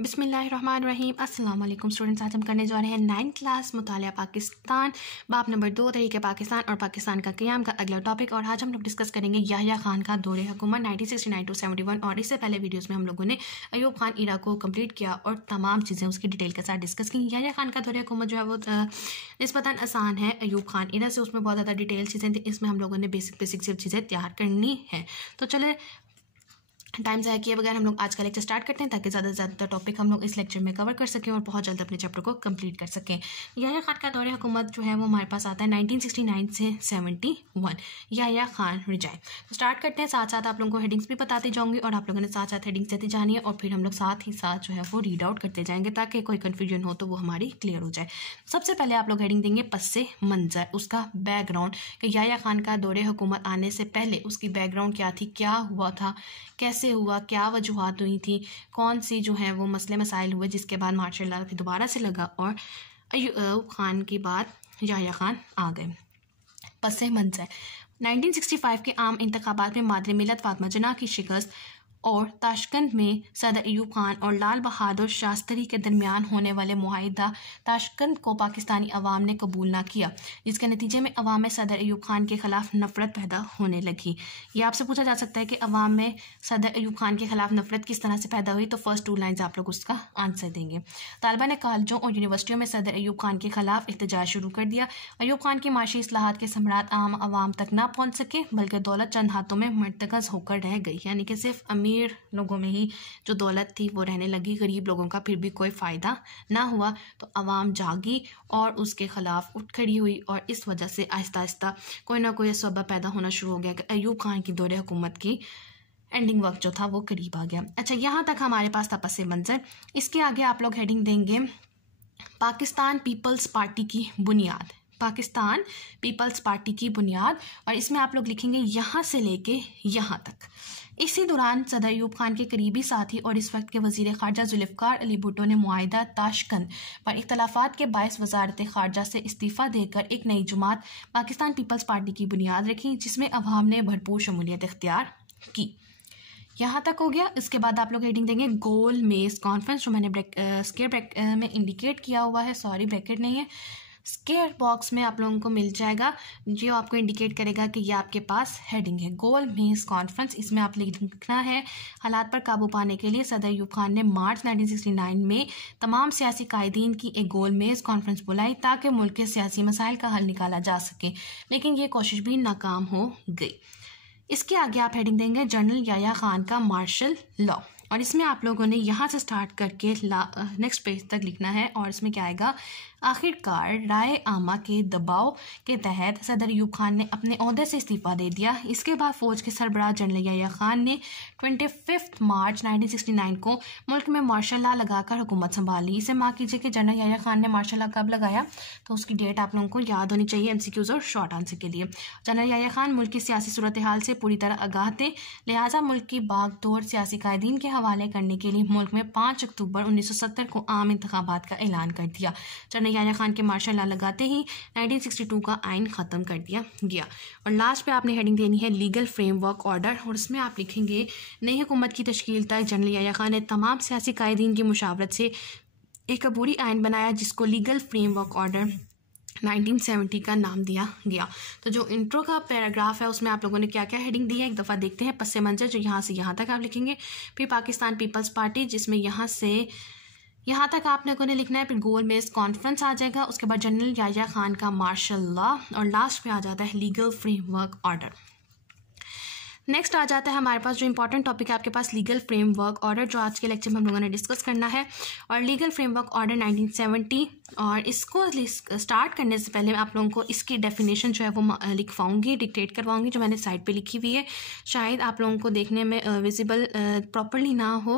बिस्मिल्लाहिर्रहमानिर्रहीम। अस्सलाम वालेकुम स्टूडेंट्स। आज हम करने जा रहे हैं 9th क्लास मुतालिया पाकिस्तान बाब नंबर 2 तहरीक पाकिस्तान और पाकिस्तान का क़याम का अगला टॉपिक। और आज हम लोग डिस्कस करेंगे याह्या खान का दौरे हुकूमत 1969 to 71। और इससे पहले वीडियोस में हम लोगों ने अयूब खान इरा को कंप्लीट किया और तमाम चीज़ें उसकी डिटेल के साथ डिस्कस की। याह्या खान का दौरे हुकूमत जो है वो निस्बतन आसान है अयूब खान इरा से, उसमें बहुत ज़्यादा डिटेल चीज़ें थी। इसमें हम लोगों ने बेसिक सिर्फ चीज़ें तैयार करनी है। तो चले टाइम ज़ाया किए बगैर हम लोग आज का लेक्चर स्टार्ट करते हैं ताकि ज़्यादा से ज़्यादा टॉपिक हम लोग इस लेक्चर में कवर कर सकें और बहुत जल्द अपने चैप्टर को कंप्लीट कर सकें। याह्या खान का दौरे हुकूमत जो है वो हमारे पास आता है 1969 से 71। याह्या खान रिजाइन। तो स्टार्ट करते हैं, साथ साथ आप लोगों को हेडिंग्स भी बताती जाऊँगी और आप लोगों ने साथ साथ हेडिंग्स देती जानी है और फिर हम लोग साथ ही साथ जो है वो रीड आउट करते जाएंगे ताकि कोई कन्फ्यूजन हो तो वो हमारी क्लियर हो जाए। सबसे पहले आप लोग हेडिंग देंगे पस्से मंज़र, उसका बैकग्राउंड कि याह्या खान का दौरे हुकूमत आने से पहले उसकी बैकग्राउंड क्या थी, क्या हुआ था, कैसे हुआ, क्या वजूहात हुई थी, कौन सी जो है वो मसले मसाइल हुए जिसके बाद मार्शल लॉ फिर दोबारा से लगा और अयूब खान के बाद याह्या खान आ गए। पस मंज़र 1965 के आम इंतखाबात में मादरे मिलत फातिमा जिन्ना की शिकस्त और ताशकंद में सदर अयूब खान और लाल बहादुर शास्त्री के दरमियान होने वाले मुआहिदा ताशकंद को पाकिस्तानी अवाम ने कबूल ना किया, जिसके नतीजे में अवाम में सदर अयूब खान के ख़िलाफ़ नफ़रत पैदा होने लगी। ये आपसे पूछा जा सकता है कि अवाम में सदर अयूब खान के ख़िलाफ़ नफ़रत किस तरह से पैदा हुई, तो फर्स्ट 2 लाइन्स आप लोग उसका आंसर देंगे। तालिबा ने कॉलेजों और यूनिवर्सिटियों में सदर अयूब खान के ख़िलाफ़ एहतजाज शुरू कर दिया। अयूब खान की माशी इस्लाहात के समरात आम अवाम तक ना पहुँच सके बल्कि दौलत चंद हाथों में मर्तकज़ होकर रह गई, यानी कि सिर्फ अमीर लोगों में ही जो दौलत थी वो रहने लगी, गरीब लोगों का फिर भी कोई फ़ायदा ना हुआ। तो अवाम जागी और उसके ख़िलाफ़ उठ खड़ी हुई और इस वजह से आहिस्ता आहिस्ता कोई ना कोई सबब पैदा होना शुरू हो गया कि अयूब खान की दौरे हुकूमत की एंडिंग वक्त जो था वो करीब आ गया। अच्छा, यहाँ तक हमारे पास था पस मंज़र। इसके आगे आप लोग हेडिंग देंगे पाकिस्तान पीपल्स पार्टी की बुनियाद, पाकिस्तान पीपल्स पार्टी की बुनियाद, और इसमें आप लोग लिखेंगे यहाँ से लेके यहाँ तक। इसी दौरान सदर अयूब खान के करीबी साथी और इस वक्त के वज़ीर ख़ारजा ज़ुल्फ़िकार अली भुट्टो ने मुआहिदा ताशकंद पर इख्तलाफात के बायस वज़ारत ख़ारजा से इस्तीफ़ा देकर एक नई जमात पाकिस्तान पीपल्स पार्टी की बुनियाद रखी, जिसमें अवाम ने भरपूर शमूलियत इख्तियार की। यहाँ तक हो गया। इसके बाद आप लोग हेडिंग देंगे गोल मेज़ कॉन्फ्रेंस, जो मैंने स्क्वायर ब्रैकेट में इंडिकेट किया हुआ है, सॉरी ब्रैकेट नहीं है, स्क्वायर बॉक्स में आप लोगों को मिल जाएगा जो आपको इंडिकेट करेगा कि ये आपके पास हेडिंग है गोल मेज़ कॉन्फ्रेंस। इसमें आप लिखना है हालात पर काबू पाने के लिए सदर अयूब खान ने मार्च 1969 में तमाम सियासी कायदीन की एक गोल मेज़ कॉन्फ्रेंस बुलाई ताकि मुल्क के सियासी मसाइल का हल निकाला जा सके, लेकिन ये कोशिश भी नाकाम हो गई। इसके आगे आप हेडिंग देंगे जनरल याह्या खान का मार्शल लॉ, और इसमें आप लोगों ने यहाँ से स्टार्ट करके नेक्स्ट पेज तक लिखना है। और इसमें क्या आएगा, आखिरकार राय आमा के दबाव के तहत सदर अयूब खान ने अपने ओहदे से इस्तीफ़ा दे दिया। इसके बाद फ़ौज के सरबराह जनरल याह्या खान ने 25 मार्च 1969 को मुल्क में मार्शल लॉ लगाकर हुकूमत संभाली। इसे मार्क कीजिए कि जनरल याह्या खान ने मार्शल लॉ कब लगाया, तो उसकी डेट आप लोगों को याद होनी चाहिए MCQs और शॉर्ट आंसर के लिए। जनरल याह्या खान मुल्क की सियासी सूरत हाल से पूरी तरह आगाह थे, लिहाजा मुल्क की बागडोर सियासी कायदीन के हवाले करने के लिए मुल्क में 5 अक्टूबर 1970 को आम इंतखाबात का ऐलान कर दिया। जनरल याह्या खान के मार्शल लॉ लगाते ही 1962 का आइन ख़त्म कर दिया गया। और लास्ट पे आपने हेडिंग देनी है लीगल फ्रेमवर्क ऑर्डर, और उसमें आप लिखेंगे नई हुकूमत की तश्कील तक जनरल याह्या खान ने तमाम सियासी कायदीन की मुशावरत से एक अबूरी आइन बनाया जिसको लीगल फ्रेमवर्क ऑर्डर 1970 का नाम दिया गया। तो जो इंट्रो का पैराग्राफ है उसमें आप लोगों ने क्या क्या हेडिंग दी है एक दफ़ा देखते हैं। पस मंज़र जो यहाँ से यहाँ तक आप लिखेंगे, फिर पाकिस्तान पीपल्स पार्टी जिसमें यहाँ से यहाँ तक आप लोगों ने लिखना है, फिर गोल मेज़ कॉन्फ्रेंस आ जाएगा, उसके बाद जनरल याह्या खान का मार्शल लॉ, और लास्ट पे आ जाता है लीगल फ्रेमवर्क ऑर्डर। नेक्स्ट आ जाता है हमारे पास जो इंपॉर्टेंट टॉपिक है आपके पास लीगल फ्रेमवर्क ऑर्डर, जो आज के लेक्चर में हम लोगों ने डिस्कस करना है। और लीगल फ्रेमवर्क ऑर्डर 1970, और इसको स्टार्ट करने से पहले आप लोगों को इसकी डेफिनेशन जो है वो लिखवाऊंगी, डिक्टेट करवाऊंगी, जो मैंने साइड पे लिखी हुई है। शायद आप लोगों को देखने में विजिबल प्रॉपरली ना हो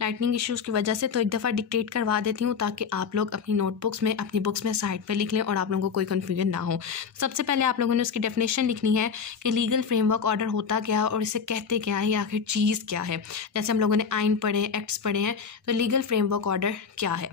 लाइटनिंग इश्यूज़ की वजह से, तो एक दफ़ा डिक्टेट करवा देती हूँ ताकि आप लोग अपनी नोटबुक्स में अपनी बुक्स में साइड पर लिख लें और आप लोगों को कोई कन्फ्यूजन ना हो। सबसे पहले आप लोगों ने उसकी डेफिनेशन लिखनी है कि लीगल फ्रेमवर्क ऑर्डर होता क्या और इसे कहते क्या है, या आखिर चीज़ क्या है। जैसे हम लोगों ने आइन पढ़े हैं, एक्ट्स पढ़े हैं, तो लीगल फ्रेमवर्क ऑर्डर क्या है।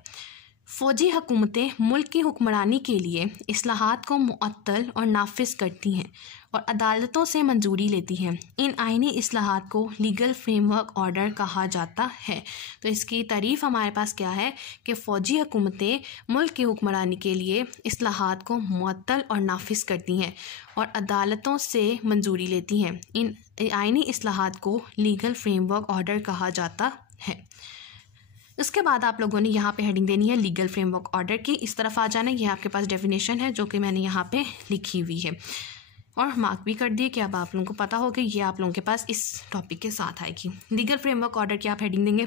फ़ौजी हुकूमतें मुल्क की हुक्मरानी के लिए इस्लाहात को मुअत्तल और नाफिज करती हैं और अदालतों से मंजूरी लेती हैं। इन आइनी इस्लाहात को लीगल फ्रेमवर्क ऑर्डर कहा जाता है। तो इसकी तारीफ़ हमारे पास क्या है कि फ़ौजी हुकूमतें मुल्क की हुक्मरानी के लिए इस्लाहात को मुअत्तल और नाफिज करती हैं और अदालतों से मंजूरी लेती हैं। इन आइनी इस्लाहात को लीगल फ्रेमवर्क ऑर्डर कहा जाता है। इसके बाद आप लोगों ने यहाँ पे हेडिंग देनी है लीगल फ्रेमवर्क ऑर्डर की। इस तरफ आ जाना, ये आपके पास डेफिनेशन है जो कि मैंने यहाँ पे लिखी हुई है और मार्क भी कर दिए कि अब आप लोगों को पता हो कि ये आप लोगों के पास इस टॉपिक के साथ आएगी। लीगल फ्रेमवर्क ऑर्डर की आप हेडिंग देंगे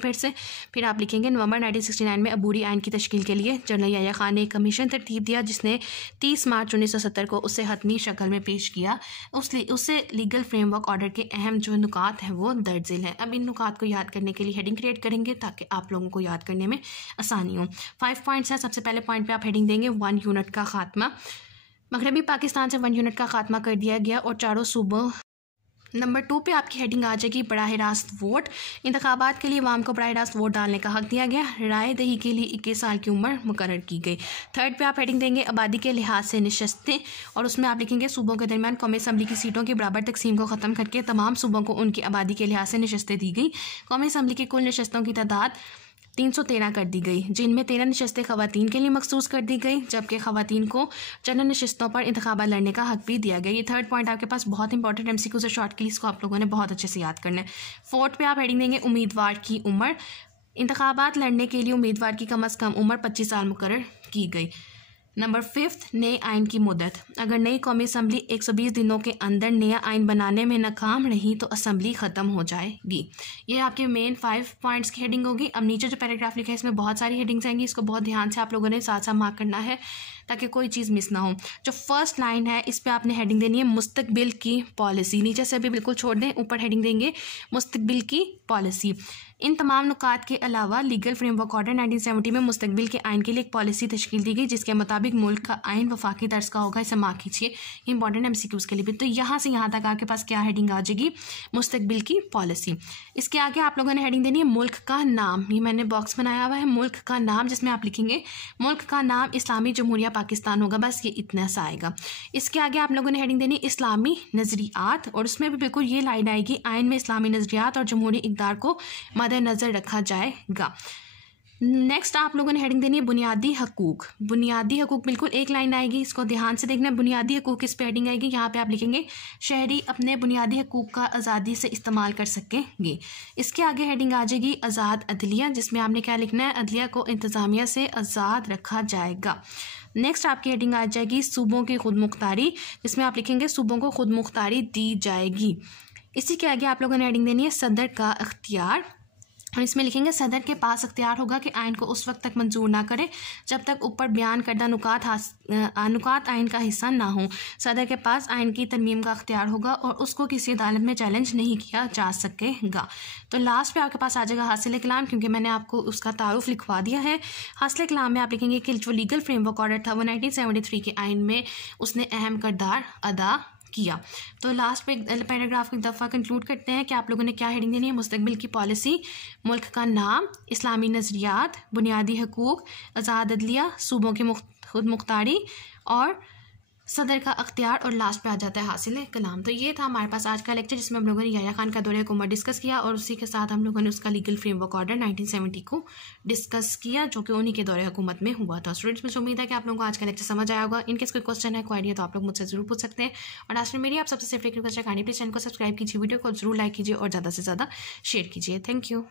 फिर आप लिखेंगे नवंबर 1969 में अबूरी आइन की तश्कील के लिए जनरल याह्या खान ने एक कमीशन तरतीब दिया जिसने 30 मार्च 1970 को उसे हतमी शक्ल में पेश किया। उससे लीगल फ्रेमवर्क ऑर्डर के अहम जो नुकात हैं वो दर्ज झेल हैं। अब इन नुकात को याद करने के लिए हेडिंग क्रिएट करेंगे ताकि आप लोगों को याद करने में आसानी हो। 5 पॉइंट्स हैं। सबसे पहले पॉइंट पर आप हेडिंग देंगे 1 यूनिट का खात्मा। मगरबी पाकिस्तान से 1 यूनिट का खात्मा कर दिया गया और चारों सूबों। नंबर 2 पे आपकी हेडिंग आ जाएगी बराह रास्त वोट। इंतखाबात के लिए अवाम को बराह रास्त वोट डालने का हक दिया गया। राय दही के लिए 21 साल की उम्र मुकर्रर की गई। 3rd पे आप हेडिंग देंगे आबादी के लिहाज से नशस्तें और उसमें आप लिखेंगे सूबों के दरमियान कौमी असम्बली की सीटों की बराबर तकसीम को ख़त्म करके तमाम सूबों को उनकी आबादी के लिहाज से नशस्तें दी गई। कौमी असम्बली की कुल नशस्तों की तादाद 313 कर दी गई, जिनमें 13 नशस्तें ख़वातीन के लिए मखसूस कर दी गई, जबकि ख़वातीन को जनरल नशस्तों पर इंतखाबात लड़ने का हक भी दिया गया। ये 3rd पॉइंट आपके पास बहुत इंपॉर्टेंट MCQ से शॉर्ट के लिए इसको आप लोगों ने बहुत अच्छे से याद करना है। 4th पे आप हेडिंग देंगे उम्मीदवार की उम्र। इंतखाबात लड़ने के लिए उम्मीदवार की कम अज़ कम उम्र 25 साल मुकर्रर की गई। नंबर 5 नए आइन की मुद्दत। अगर नई कौमी असम्बली 120 दिनों के अंदर नया आइन बनाने में नाकाम रही तो असम्बली ख़त्म हो जाएगी। ये आपके मेन 5 पॉइंट्स की हेडिंग होगी। अब नीचे जो पैराग्राफ लिखा है इसमें बहुत सारी हेडिंग्स आएंगी, इसको बहुत ध्यान से आप लोगों ने साथ साथ मार्क करना है ताकि कोई चीज़ मिस ना हो। जो फर्स्ट लाइन है इस पर आपने हेडिंग देनी है मुस्तकबिल की पॉलिसी। नीचे से भी बिल्कुल छोड़ दें, ऊपर हेडिंग देंगे मुस्तकबिल की पॉलिसी। इन तमाम नुकात के अलावा लीगल फ्रेमवर्क ऑर्डर 1970 में मुस्तकबिल के आइन के लिए एक पॉलिसी तश्कील दी गई जिसके मुताबिक मुल्क का आइन वफाकी तर्ज का होगा। इसे मार्क कीजिए, इंपॉर्टेंट MCQs के लिए भी। तो यहाँ से यहाँ तक आपके पास क्या हेडिंग आ जाएगी, मुस्तकबिल की पॉलिसी। इसके आगे आप लोगों ने हेडिंग देनी है मुल्क का नाम। ये मैंने बॉक्स बनाया हुआ है मुल्क का नाम, जिसमें आप लिखेंगे मुल्क का नाम इस्लामी जमहूरिया पाकिस्तान होगा। बस ये इतना सा आएगा। इसके आगे आप लोगों ने हेडिंग देनी इस्लामी नज़रियात और उसमें भी बिल्कुल ये लाइन आएगी आइन में इस्लामी नज़रियात और जमहूरी इक़दार को मद्देनज़र रखा जाएगा। नेक्स्ट आप लोगों ने हेडिंग देनी है बुनियादी हकूक़। बुनियादी हकूक़ बिल्कुल एक लाइन आएगी, इसको ध्यान से देखना है। बुनियादी हकूक़ किस पे हेडिंग आएगी, यहाँ पे आप लिखेंगे शहरी अपने बुनियादी हकूक़ का आज़ादी से इस्तेमाल कर सकेंगे। इसके आगे हेडिंग आ जाएगी आज़ाद अदलिया, जिसमें आपने क्या लिखना है, अदलिया को इंतज़ामिया से आज़ाद रखा जाएगा। नेक्स्ट आपकी हेडिंग आ जाएगी सूबों की खुद मुख्तारी, जिसमें आप लिखेंगे सूबों को खुद मुख्तारी दी जाएगी। इसी के आगे आप लोगों ने हेडिंग देनी है सदर का अख्तियार और इसमें लिखेंगे सदर के पास अख्तियार होगा कि आइन को उस वक्त तक मंजूर ना करे जब तक ऊपर बयान करदा नुकात आइन का हिस्सा ना हो। सदर के पास आइन की तरमीम का अख्तियार होगा और उसको किसी अदालत में चैलेंज नहीं किया जा सकेगा। तो लास्ट पे आपके पास आ जाएगा हासिल कलाम, क्योंकि मैंने आपको उसका तारुफ लिखवा दिया है। हासिल कलाम में आप लिखेंगे कि जो लीगल फ्रेमवर्क ऑर्डर था वो 1973 के आइन में उसने अहम किरदार अदा किया। तो लास्ट पे पैराग्राफ की दफ़ा कंक्लूड करते हैं कि आप लोगों ने क्या हेडिंग देनी है, मुस्तकबिल की पॉलिसी, मुल्क का नाम, इस्लामी नज़रियात, बुनियादी हकूक़, आज़ाद अदलिया, सूबों की खुद मुख्तारी और सदर का अख्तियार और लास्ट पे आ जाता है हासिल कलाम। तो ये था हमारे पास आज का लेक्चर जिसमें हम लोगों ने याह्या खान का दौरे हुकूमत डिस्कस किया और उसी के साथ हम लोगों ने उसका लीगल फ्रेमवर्क ऑर्डर 1970 को डिस्कस किया जो कि उन्हीं के दौरे हुकूमत में हुआ था। स्टूडेंट्स, मुझे उम्मीद है कि आप लोगों को आज का लेक्चर समझ आया होगा। इनकेस कोई क्वेश्चन है, कोई आइडिया, तो आप लोग मुझसे जरूर पूछ सकते हैं। और लास्ट में मेरी आप सबसे सिर्फ एक रिक्वेस्ट है, प्लीज़ चैनल को सब्सक्राइब कीजिए, वीडियो को जरूर लाइक कीजिए और ज़्यादा से ज़्यादा शेयर कीजिए। Thank you.